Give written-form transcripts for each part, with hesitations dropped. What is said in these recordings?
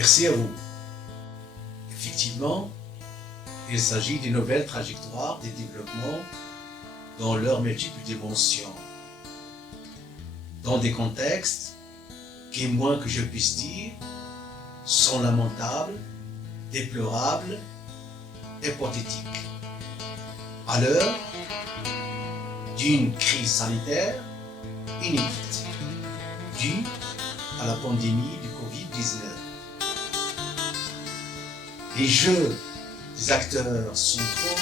Merci à vous. Effectivement, il s'agit d'une nouvelle trajectoire des développements dans leurs multiples dimensions, dans des contextes qui, moins que je puisse dire, sont lamentables, déplorables et pathétiques. À l'heure d'une crise sanitaire inédite, due à la pandémie du Covid-19. Les jeux des acteurs centraux,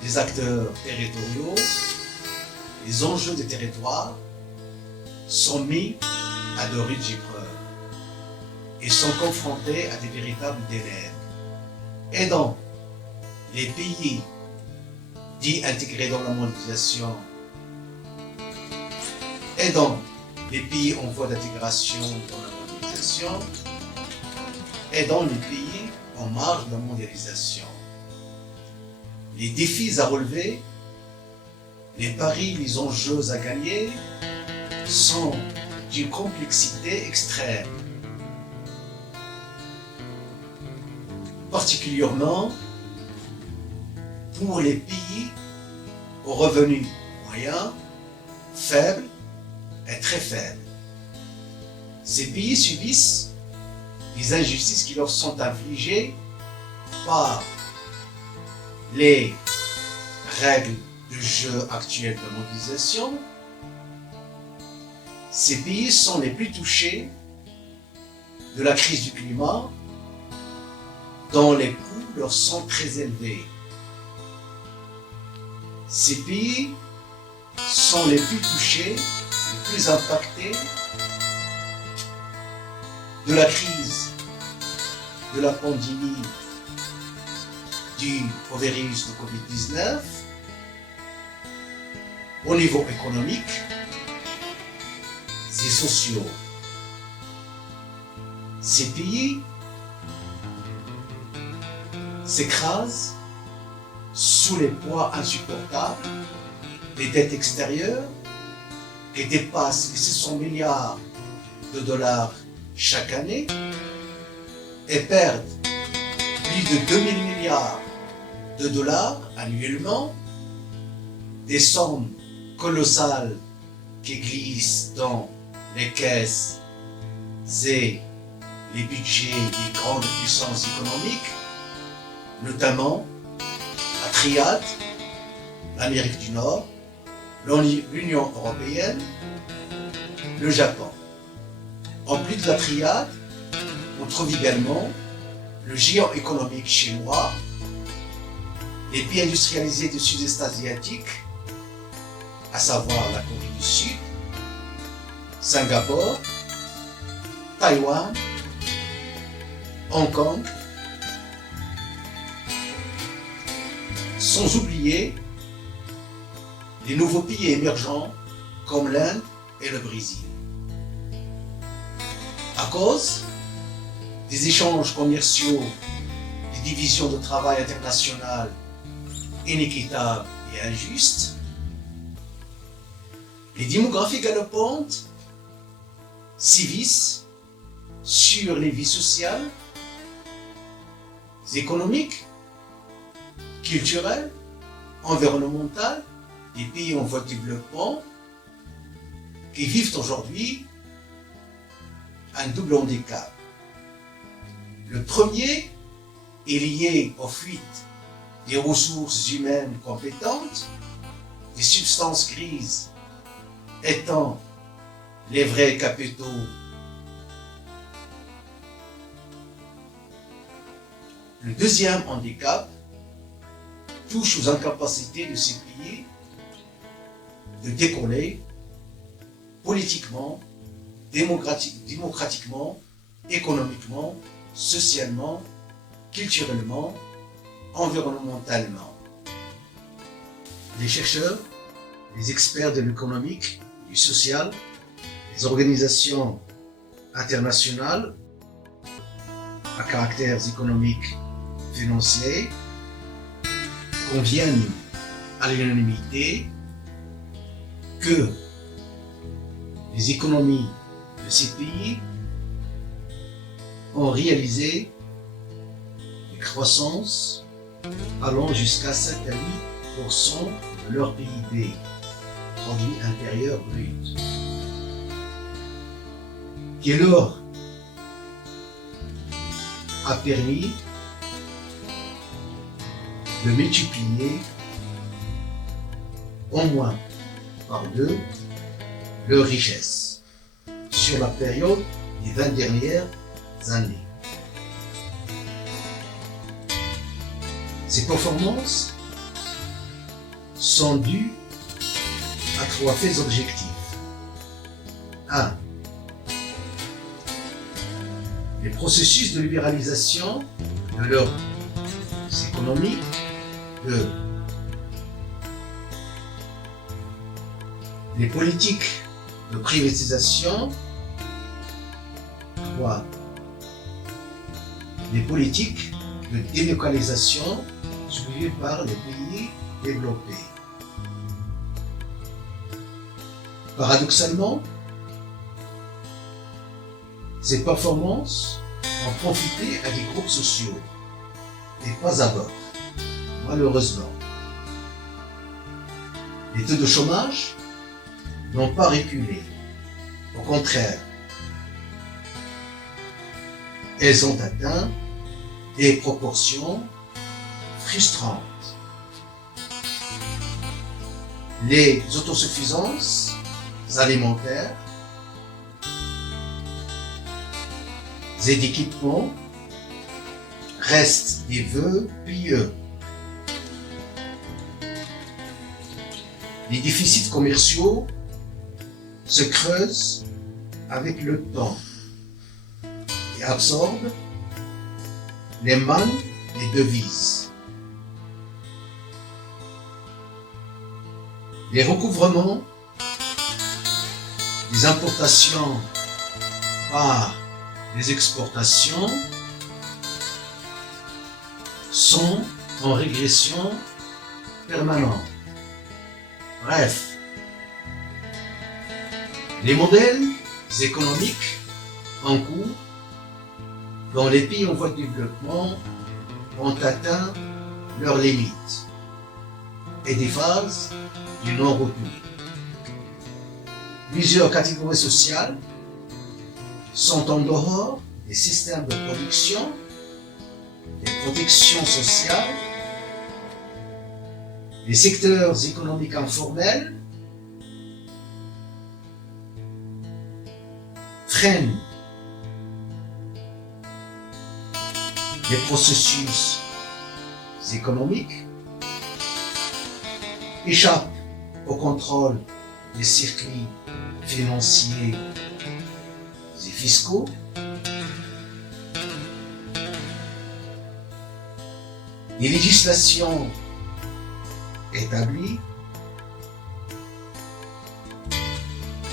des acteurs territoriaux, les enjeux des territoires sont mis à de rudes épreuves et sont confrontés à des véritables dilemmes. Et dans les pays dits intégrés dans la mondialisation et dans les pays en voie d'intégration dans la mondialisation et dans les pays en marge de la mondialisation. Les défis à relever, les paris, les enjeux à gagner sont d'une complexité extrême. Particulièrement pour les pays aux revenus moyens, faibles et très faibles. Ces pays subissent les injustices qui leur sont infligées par les règles de jeu actuelles de la mondialisation. Ces pays sont les plus touchés de la crise du climat, dont les coûts leur sont très élevés. Ces pays sont les plus touchés, les plus impactés de la crise de la pandémie due au virus de Covid-19 au niveau économique et social. Ces pays s'écrasent sous les poids insupportables des dettes extérieures qui dépassent les 600 milliards de dollars chaque année et perdent plus de 2000 milliards de dollars annuellement, des sommes colossales qui glissent dans les caisses et les budgets des grandes puissances économiques, notamment la triade, l'Amérique du Nord, l'Union européenne, le Japon. En plus de la triade, on trouve également le géant économique chinois, les pays industrialisés du sud-est asiatique, à savoir la Corée du Sud, Singapour, Taïwan, Hong Kong, sans oublier les nouveaux pays émergents comme l'Inde et le Brésil. À cause des échanges commerciaux, des divisions de travail internationales inéquitables et injustes, les démographies galopantes sévissent sur les vies sociales, économiques, culturelles, environnementales des pays en voie de développement qui vivent aujourd'hui un double handicap. Le premier est lié aux fuites des ressources humaines compétentes, des substances grises étant les vrais capitaux. Le deuxième handicap touche aux incapacités de ces pays de décoller politiquement, démocratiquement, économiquement, socialement, culturellement, environnementalement. Les chercheurs, les experts de l'économique, du social, les organisations internationales à caractère économique, financier, conviennent à l'unanimité que les économies de ces pays ont réalisé une croissance allant jusqu'à 7 à 8% de leur PIB, produit intérieur brut, qui leur a permis de multiplier au moins par 2 leur richesse sur la période des 20 dernières années. Ces performances sont dues à 3 faits objectifs. 1. Les processus de libéralisation de leurs économies. 2. Les politiques de privatisation. 3. Les politiques de délocalisation suivies par les pays développés. Paradoxalement, ces performances ont profité à des groupes sociaux et pas à d'autres, malheureusement. Les taux de chômage n'ont pas reculé. Au contraire, elles ont atteint des proportions frustrantes. Les autosuffisances alimentaires et d'équipements restent des vœux pieux. Les déficits commerciaux se creusent avec le temps et absorbent les mannes des devises. Les recouvrements des importations par les exportations sont en régression permanente. Bref, les modèles économiques en cours dans les pays en voie de développement ont atteint leurs limites et des phases du non-retour. Plusieurs catégories sociales sont en dehors des systèmes de production, des protections sociales, les secteurs économiques informels freinent les processus économiques, échappent au contrôle des circuits financiers et fiscaux, les législations établies,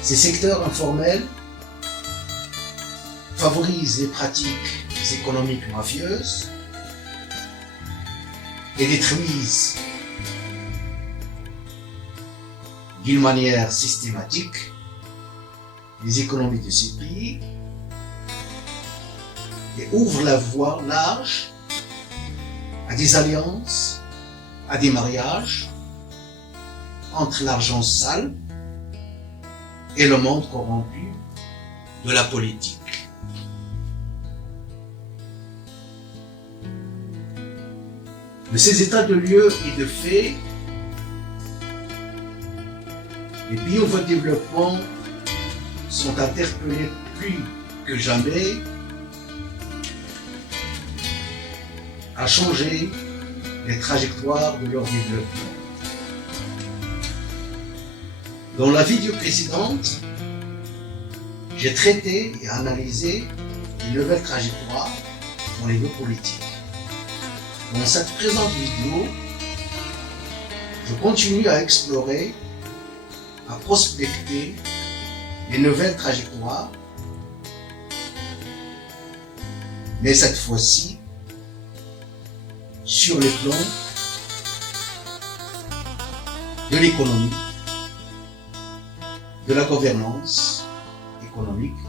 ces secteurs informels favorisent les pratiques économiques mafieuses et détruisent d'une manière systématique les économies de ces pays et ouvrent la voie large à des alliances, à des mariages entre l'argent sale et le monde corrompu de la politique. De ces états de lieu et de fait, les pays en voie de développement sont interpellés plus que jamais à changer les trajectoires de leur développement. Dans la vidéo précédente, j'ai traité et analysé les nouvelles trajectoires au niveau politique. Dans cette présente vidéo, je continue à explorer, à prospecter les nouvelles trajectoires, mais cette fois-ci sur le plan de l'économie, de la gouvernance économique,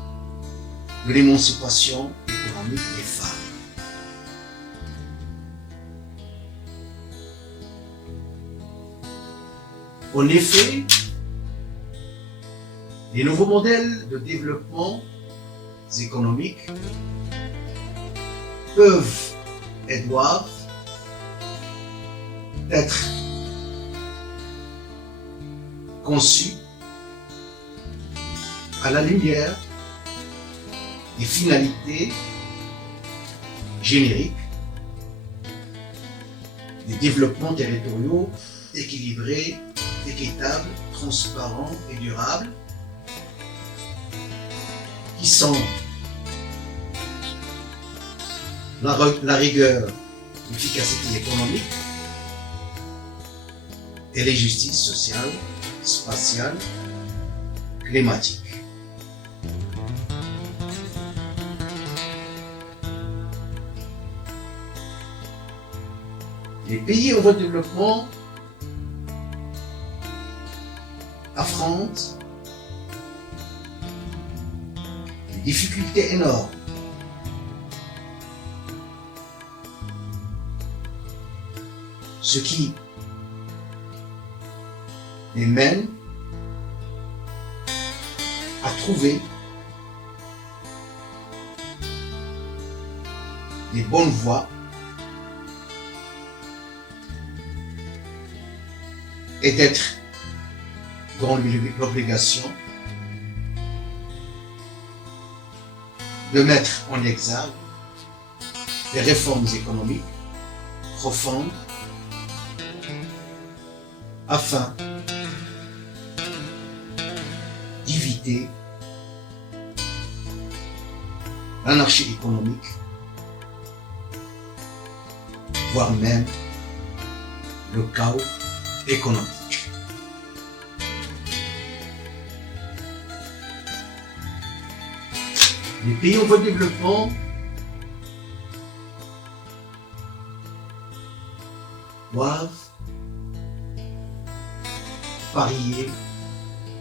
de l'émancipation économique. économique des femmes. En effet, les nouveaux modèles de développement économique peuvent et doivent être conçus à la lumière des finalités génériques des développements territoriaux équilibrés, équitables, transparents et durables, qui sont la rigueur, l'efficacité économique et les justices sociales, spatiales, climatiques. Les pays en voie de développement affrontent des difficultés énormes ce qui les mène à trouver les bonnes voies et d'être dans l'obligation de mettre en exergue des réformes économiques profondes afin d'éviter l'anarchie économique, voire même le chaos économique. Les pays en voie de développement doivent parier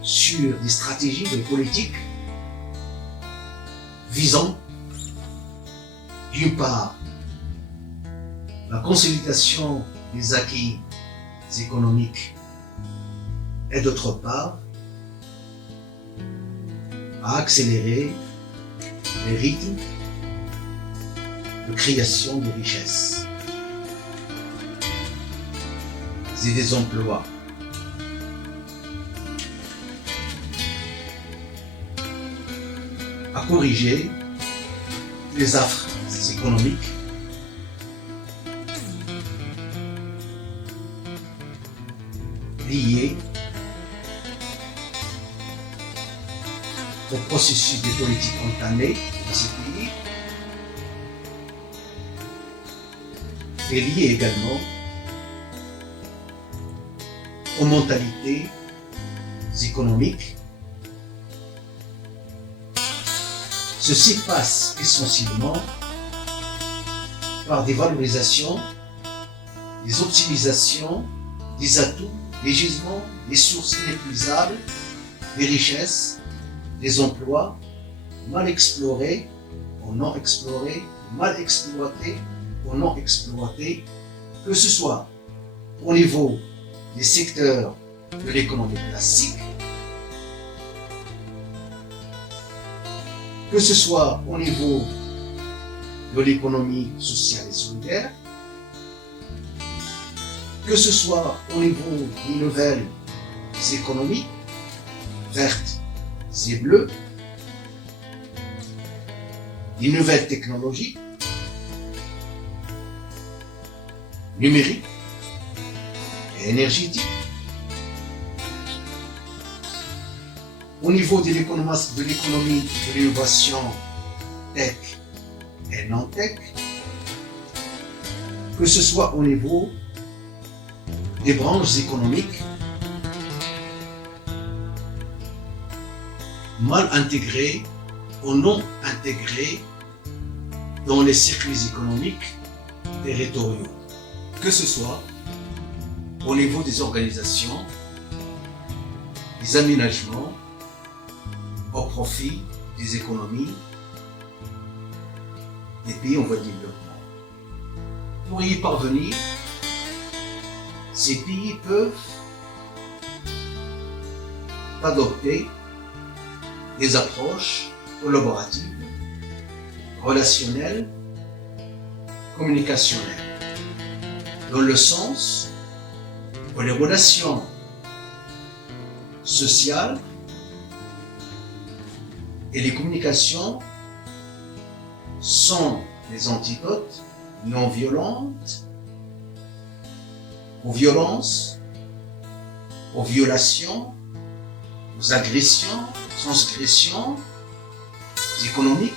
sur des stratégies, des politiques visant d'une part la consolidation des acquis économiques et d'autre part à accélérer les rythmes de création de richesses et des emplois. À corriger les affres économiques liées au processus de politique entamé dans ces pays et liées également aux mentalités économiques. Ceci passe essentiellement par des valorisations, des optimisations, des atouts, des gisements, des sources inépuisables, des richesses, des emplois mal explorés ou non explorés, mal exploités ou non exploités, que ce soit au niveau des secteurs de l'économie classique, que ce soit au niveau de l'économie sociale et solidaire, que ce soit au niveau des nouvelles économies vertes et bleues, des nouvelles technologies numériques et énergétiques, au niveau de l'économie de l'innovation tech et non tech, que ce soit au niveau des branches économiques mal intégrées ou non intégrées dans les circuits économiques territoriaux, que ce soit au niveau des organisations, des aménagements au profit des économies des pays en voie de développement. Pour y parvenir, ces pays peuvent adopter des approches collaboratives, relationnelles, communicationnelles, dans le sens où les relations sociales et les communications sont des antidotes non violentes aux violences, aux violations, aux agressions, transgressions économiques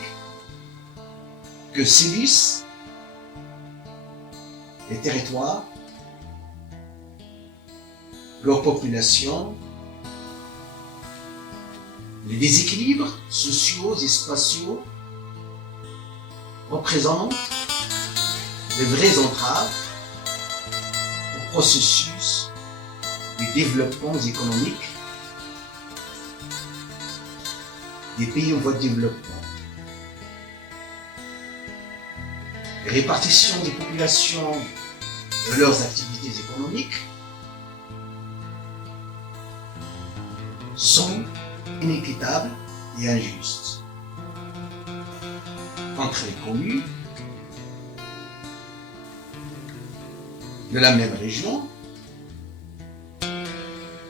que subissent les territoires, leur population, les déséquilibres sociaux et spatiaux représentent de vraies entraves au processus de développement économique des pays en voie de développement. Les répartitions des populations de leurs activités économiques sont inéquitables et injustes entre les communes de la même région,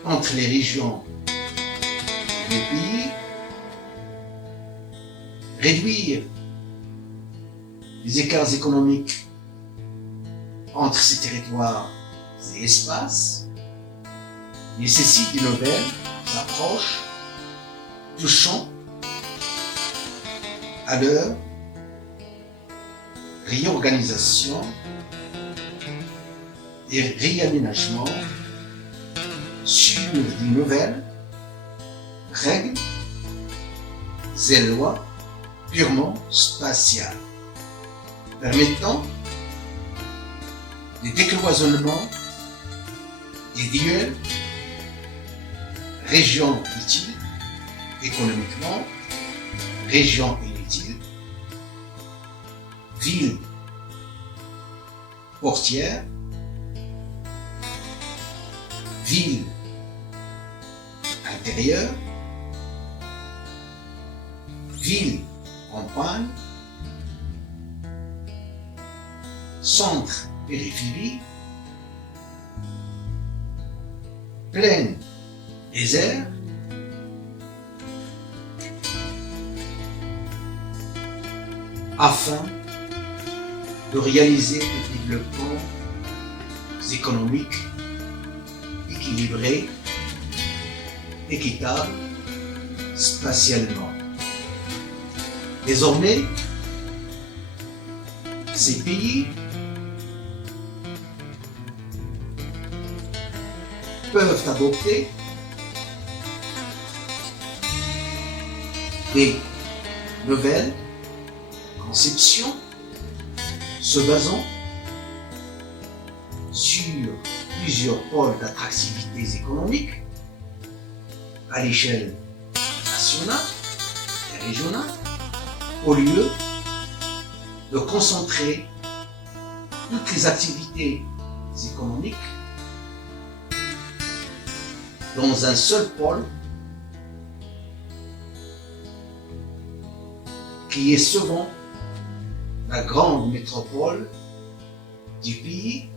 entre les régions des pays, réduire les écarts économiques entre ces territoires et espaces nécessite de nouvelles approches touchant à leur réorganisation et réaménagement sur de nouvelles règles et lois purement spatiales, permettant le décloisonnement des duels régions utiles économiquement, régions inutiles, villes portières, villes intérieures, villes campagne, centre périphérie, plaine désert, afin de réaliser le développement économique équilibré, équitable, spatialement. Désormais, ces pays peuvent adopter des nouvelles conceptions se basant sur plusieurs pôles d'attractivité économique à l'échelle nationale et régionale, au lieu de concentrer toutes les activités économiques dans un seul pôle qui est souvent la grande métropole du pays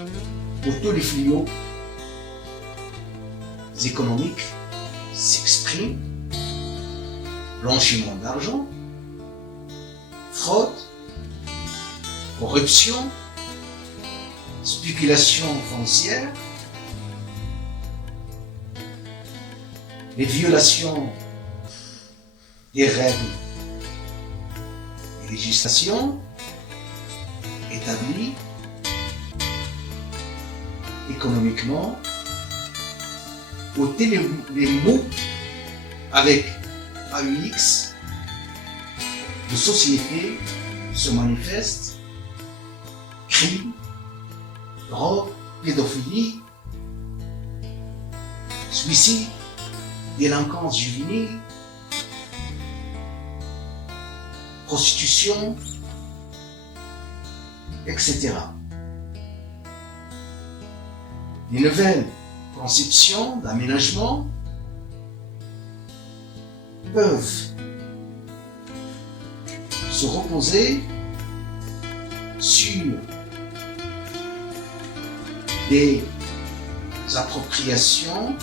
où tous les fléaux économiques s'expriment: blanchiment d'argent, fraude, corruption, spéculation foncière, les violations des règles et législations établies économiquement, où les mots avec AUX de société se manifestent: crime, drogue, pédophilie, suicide, délinquance juvénile, prostitution, etc. Les nouvelles conceptions d'aménagement peuvent se reposer sur des appropriations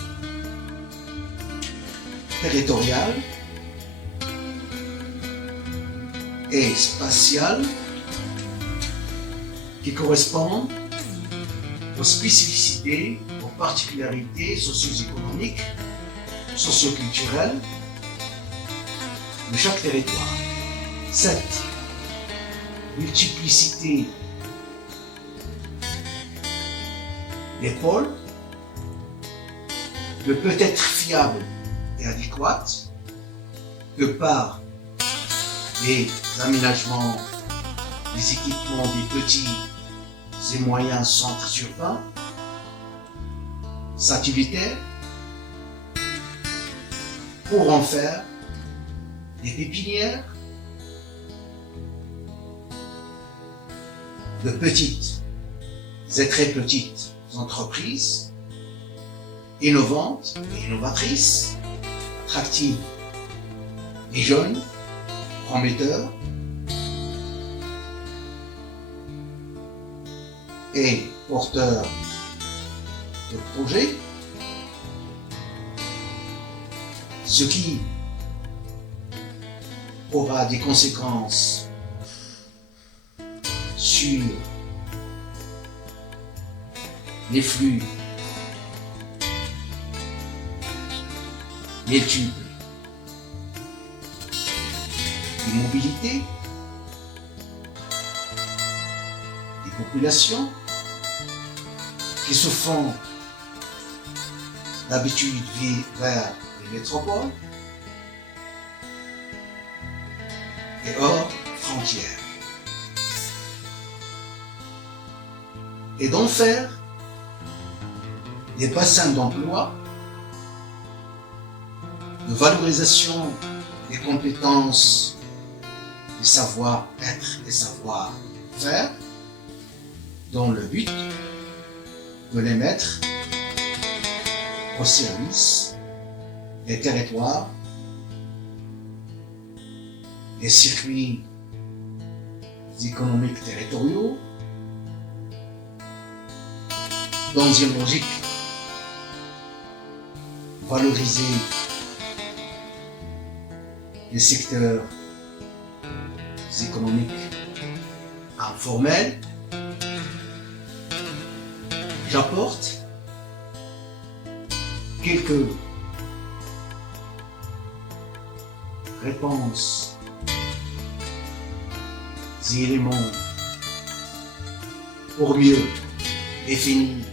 territoriales et spatiales qui correspondent aux spécificités, aux particularités socio-économiques, socio-culturelles de chaque territoire. Cette multiplicité des pôles ne peut être fiable et adéquate que par les aménagements, les équipements des petits et moyens centres urbains, satellitaires, pour en faire des pépinières de petites et très petites entreprises innovantes et innovatrices, attractives et jeunes, prometteurs et porteurs de projets, ce qui aura des conséquences sur les flux multiples de mobilité des populations qui se font d'habitude vers les métropoles et hors frontières, et d'en faire des bassins d'emploi, de valorisation des compétences, des savoir-être et savoir-faire, dans le but de les mettre au service des territoires, des circuits économiques territoriaux, dans une logique valoriser les secteurs économiques informels. J'apporte quelques réponses et éléments pour mieux définir,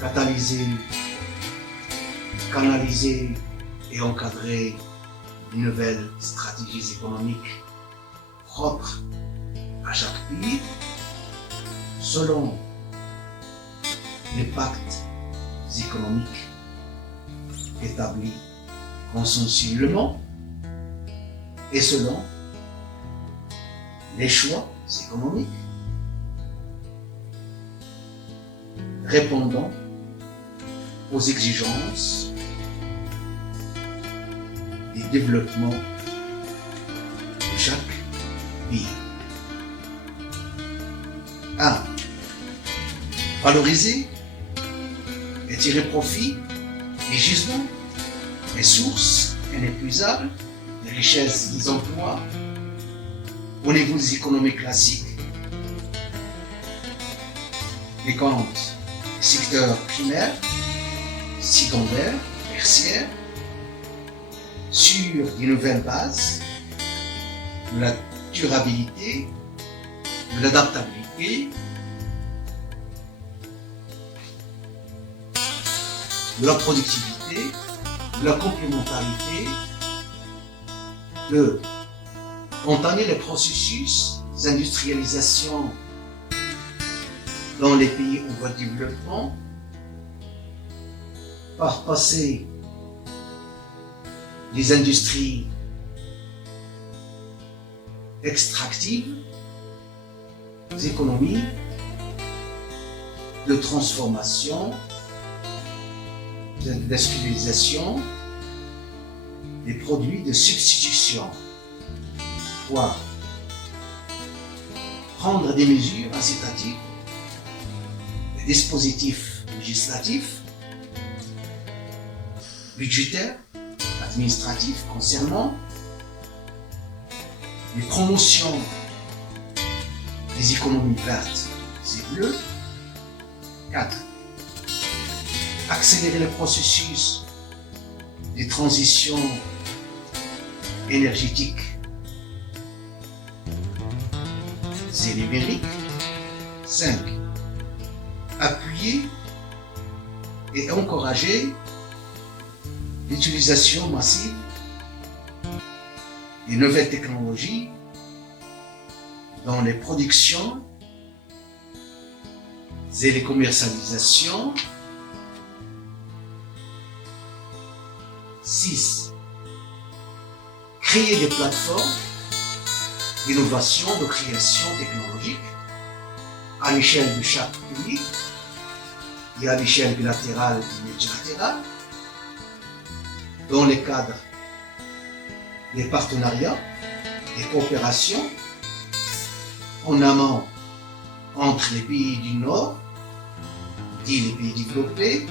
catalyser, canaliser et encadrer une nouvelle stratégie économique propre à chaque pays selon les pactes économiques établis consensuellement et selon les choix économiques répondant aux exigences du développement de chaque pays. 1. Valoriser et tirer profit des gisements, des sources inépuisables, des richesses, des emplois au niveau des économies classiques, des comptes, des secteurs primaires, secondaires, tertiaires, sur des nouvelles bases de la durabilité, de l'adaptabilité, de la productivité, de la complémentarité, de entamer les processus d'industrialisation dans les pays en voie de développement, par passer des industries extractives, économies de transformation, d'industrialisation, des produits de substitution. 3. Prendre des mesures incitatives, des dispositifs législatifs, budgétaires, administratifs concernant les promotions des économies vertes et bleues. 4. Accélérer le processus de transition énergétique et numérique. 5. Appuyer et encourager l'utilisation massive des nouvelles technologies dans les productions et les commercialisations. 6. Créer des plateformes d'innovation, de création technologique à l'échelle de chaque pays et à l'échelle bilatérale et multilatérale dans le cadre des partenariats, des coopérations en amont entre les pays du Nord, dits les pays développés,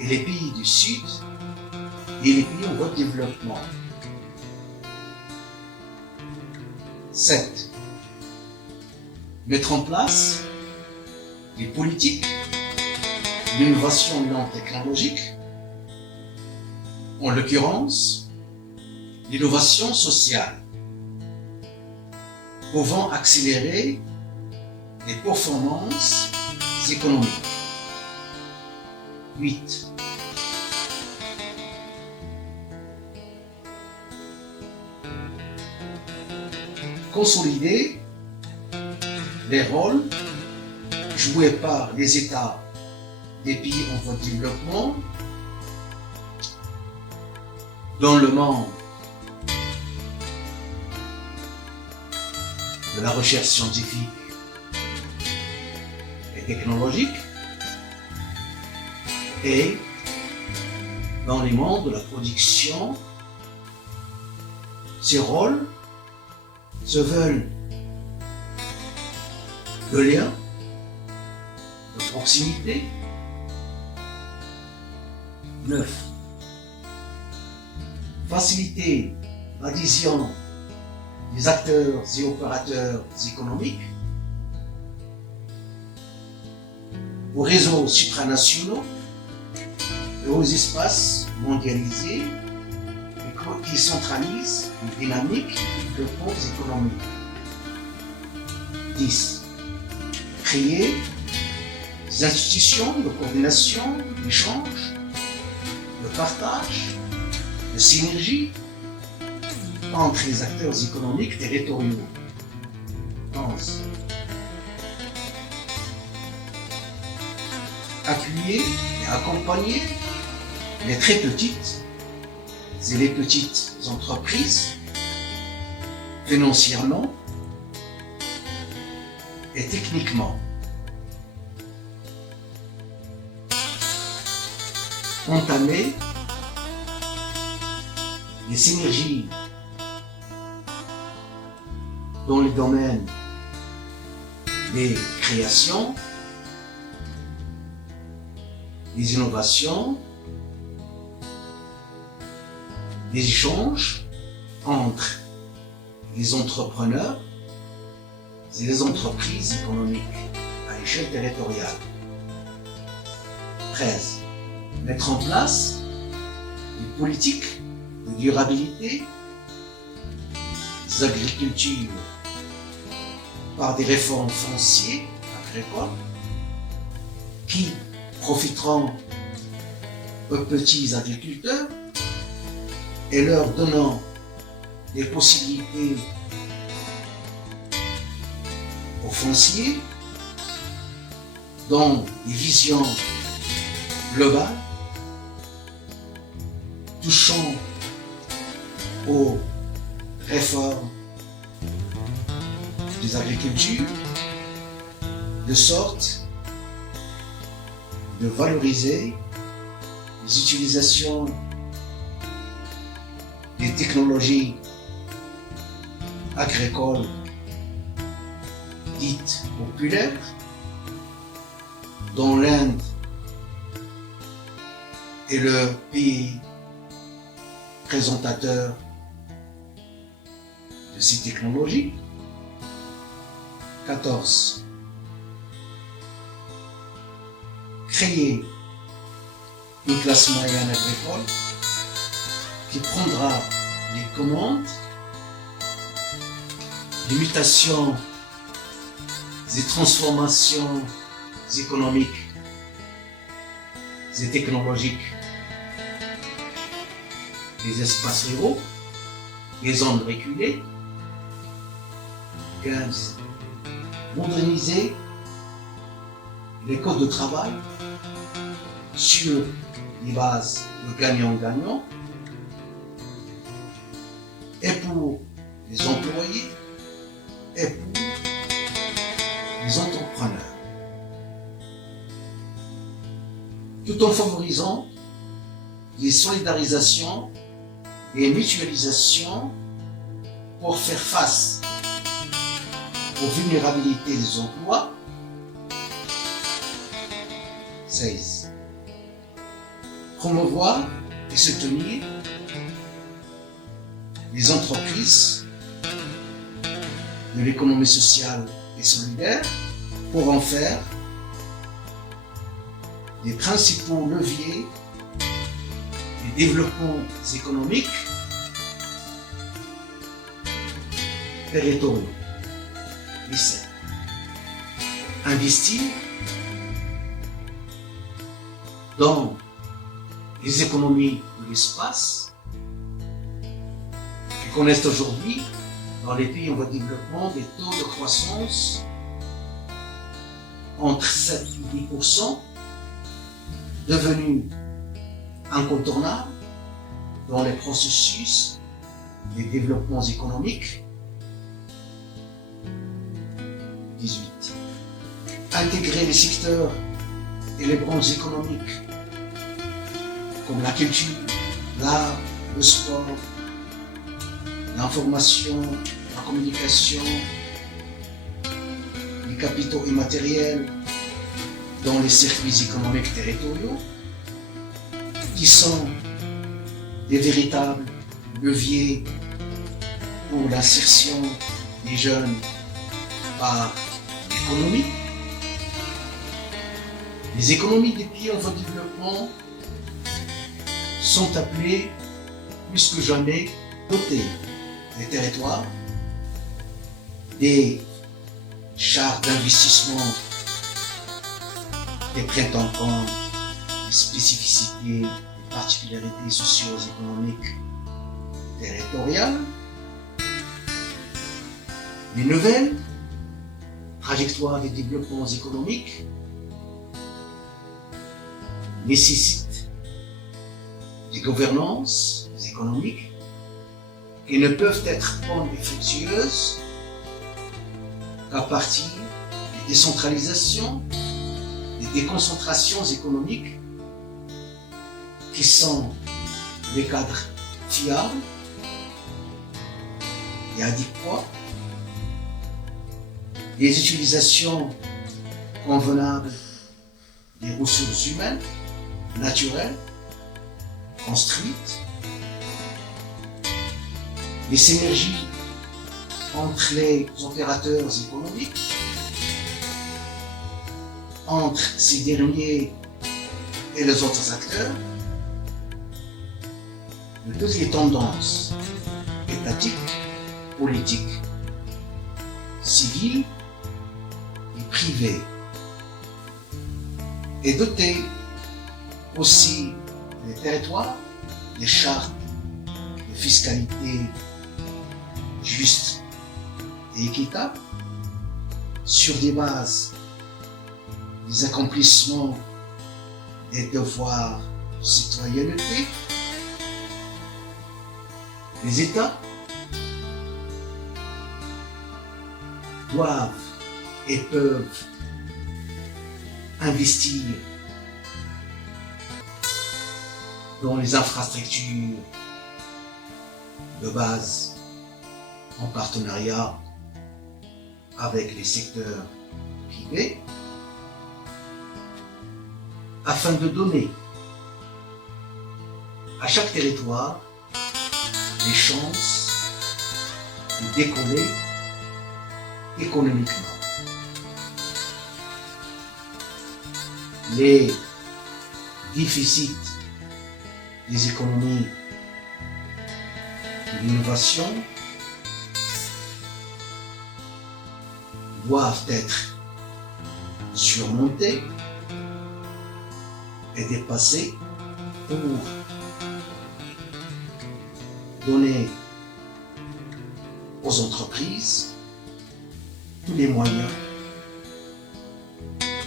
et les pays du Sud, et les pays en voie de développement. 7. Mettre en place des politiques d'innovation non technologique, en l'occurrence l'innovation sociale, pouvant accélérer les performances économiques. 8. Consolider les rôles joués par les États des pays en voie de développement dans le monde de la recherche scientifique et technologique et dans les mondes de la production. Ces rôles se veulent de lien, de proximité. 9. Faciliter l'adhésion des acteurs et opérateurs économiques aux réseaux supranationaux et aux espaces mondialisés qui centralisent les dynamiques de développement économique. 10. Créer des institutions de coordination, d'échange, de partage, de synergie entre les acteurs économiques territoriaux. 11. Appuyer et accompagner les très petites et les petites entreprises financièrement et techniquement. Entamer les synergies dans le domaine des créations, des innovations, des échanges entre les entrepreneurs et les entreprises économiques à l'échelle territoriale. 13. Mettre en place des politiques de durabilité des agricultures par des réformes foncières agricoles qui profiteront aux petits agriculteurs et leur donnant des possibilités aux fonciers dans des visions globales touchant aux réformes des agricultures, de sorte de valoriser les utilisations des technologies agricoles dites populaires, dont l'Inde est le pays présentateur de ces technologies. 14. Créer une classe moyenne agricole qui prendra les commandes des mutations et transformations économiques et technologiques des espaces ruraux, des zones reculées. 15. Moderniser les codes de travail sur les bases de gagnant-gagnant et pour les employés et pour les entrepreneurs, tout en favorisant les solidarisations et mutualisations pour faire face aux vulnérabilités des emplois. 16. Promouvoir et soutenir les entreprises de l'économie sociale et solidaire pour en faire les principaux leviers du développement économique territoriaux. 17. Investir dans les économies de l'espace qui connaissent aujourd'hui dans les pays en voie de développement des taux de croissance entre 7 et 10%, devenus incontournables dans les processus des développements économiques. 18. Intégrer les secteurs et les branches économiques comme la culture, l'art, le sport, l'information, la communication, les capitaux immatériels dans les circuits économiques territoriaux, qui sont des véritables leviers pour l'insertion des jeunes par l'économie. Les économies des pays en voie de développement sont appelées plus que jamais doter des territoires des chartes d'investissement qui prennent en compte les spécificités, les particularités socio-économiques territoriales. Les nouvelles trajectoires des développements économiques nécessitent des gouvernances économiques qui ne peuvent être bonnes et fructueuses qu'à partir des décentralisations, des déconcentrations économiques qui sont des cadres fiables et adéquats, des utilisations convenables des ressources humaines, naturelles, construites, les synergies entre les opérateurs économiques, entre ces derniers et les autres acteurs, de toutes les tendances étatiques, politiques, civiles et privées, et doter aussi les territoires des chartes de fiscalité justes et équitables sur des bases des accomplissements des devoirs de citoyenneté. Les États doivent et peuvent investir dans les infrastructures de base en partenariat avec les secteurs privés afin de donner à chaque territoire les chances de décoller économiquement. Les déficits des économies de l'innovation doivent être surmontés et dépassés pour donner aux entreprises tous les moyens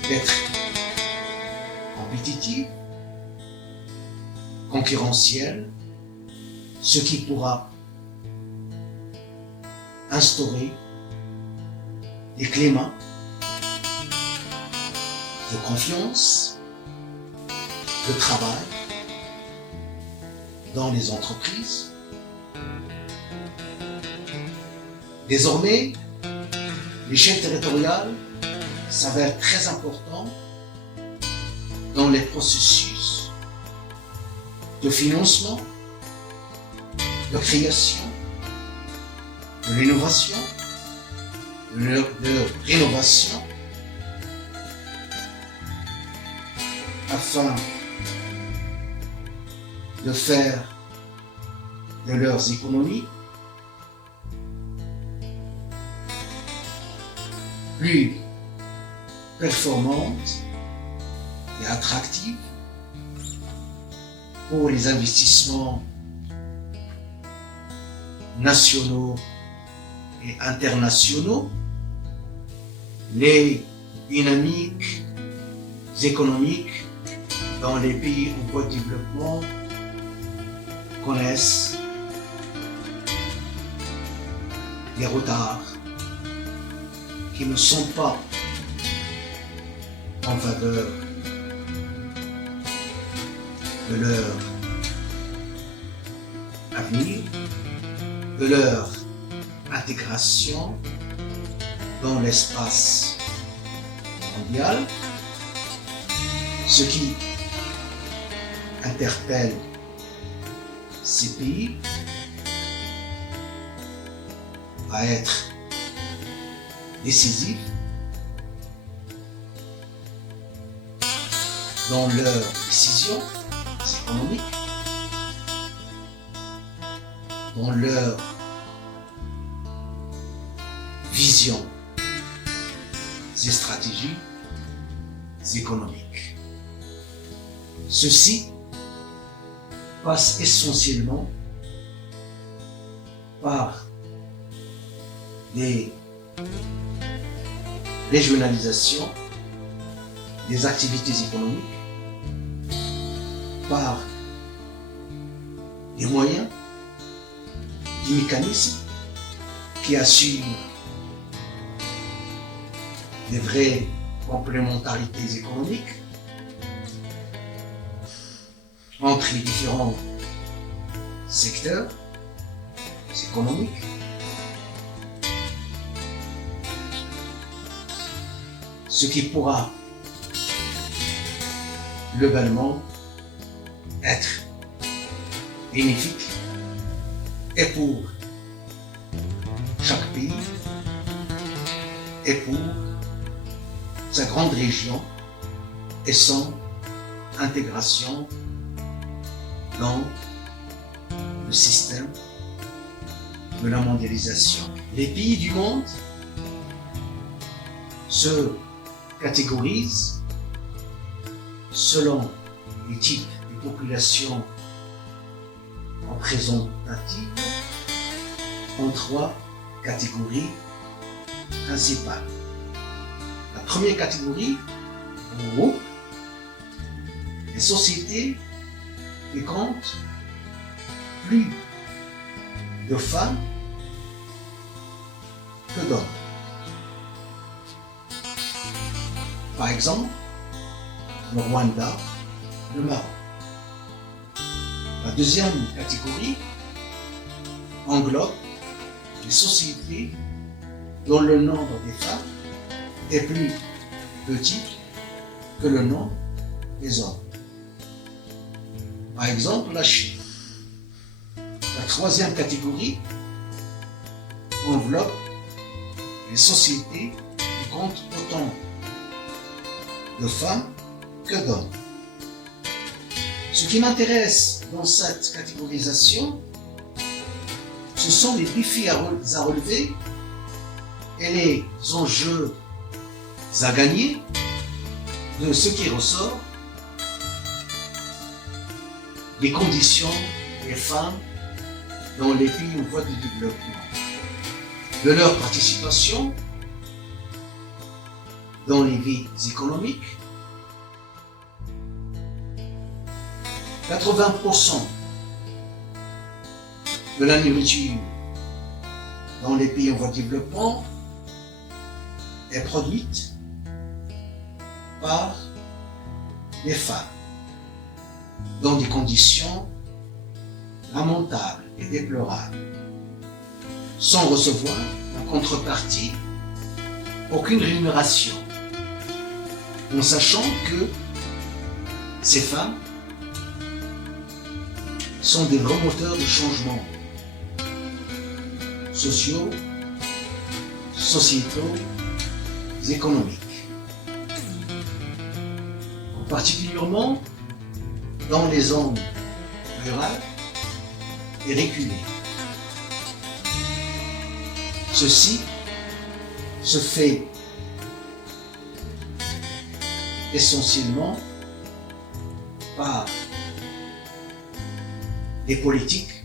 d'être compétitives, concurrentielles, ce qui pourra instaurer des climats de confiance, de travail dans les entreprises. Désormais, l'échelle territoriale s'avère très importante dans les processus de financement, de création, de l'innovation, de rénovation, afin de faire de leurs économies plus performantes et attractives pour les investissements nationaux et internationaux. Les dynamiques économiques dans les pays en voie de développement connaissent des retards qui ne sont pas en faveur de leur avenir, de leur intégration dans l'espace mondial, ce qui interpelle ces pays à être décisifs dans leurs décisions économiques, dans leur vision et stratégies économiques. Ceci passe essentiellement par des régionalisations des activités économiques, par des moyens, des mécanismes qui assurent des vraies complémentarités économiques entre les différents secteurs économiques, ce qui pourra globalement être bénéfique et pour chaque pays et pour sa grande région et son intégration dans le système de la mondialisation. Les pays du monde se catégorisent selon les types de populations représentatives en trois catégories principales. La première catégorie regroupe les sociétés qui comptent plus de femmes que d'hommes. Par exemple, le Rwanda, le Maroc. La deuxième catégorie englobe les sociétés dont le nombre des femmes est plus petit que le nombre des hommes. Par exemple, la Chine. La troisième catégorie enveloppe les sociétés qui comptent autant de femmes que d'hommes. Ce qui m'intéresse dans cette catégorisation, ce sont les défis à relever et les enjeux à gagner de ce qui ressort des conditions des femmes dans les pays en voie de développement, de leur participation dans les vies économiques. 80% de la nourriture dans les pays en voie de développement est produite par les femmes dans des conditions lamentables et déplorables, sans recevoir en contrepartie aucune rémunération, en sachant que ces femmes sont des grands moteurs de changement sociaux, sociétaux, économiques. Particulièrement dans les zones rurales et reculées. Ceci se fait essentiellement par des politiques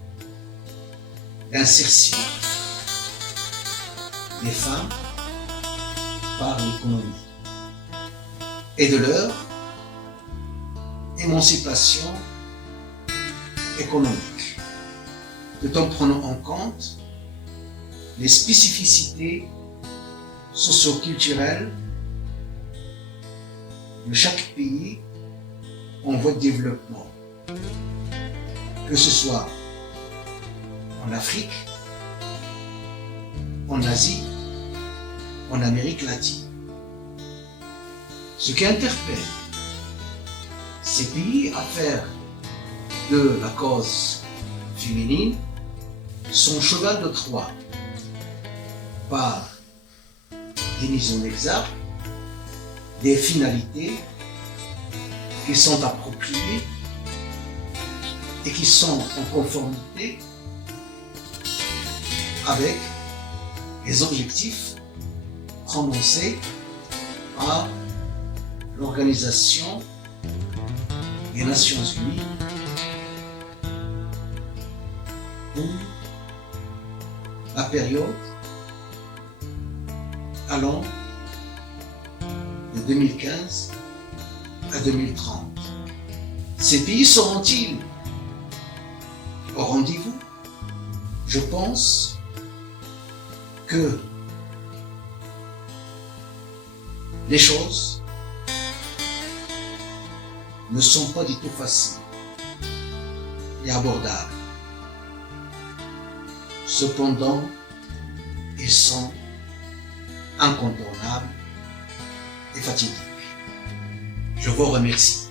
d'insertion des femmes par l'économie et de leur émancipation économique, tout en prenant en compte les spécificités socio-culturelles de chaque pays en voie de développement, que ce soit en Afrique, en Asie, en Amérique latine. Ce qui interpelle ces pays à faire de la cause féminine son cheval de Troie par des mises en exergue, des finalités qui sont appropriées et qui sont en conformité avec les objectifs prononcés par l'Organisation des Nations Unies pour la période allant de 2015 à 2030. Ces pays seront-ils au rendez-vous? Je pense que les choses ne sont pas du tout faciles et abordables. Cependant, ils sont incontournables et fatidiques. Je vous remercie.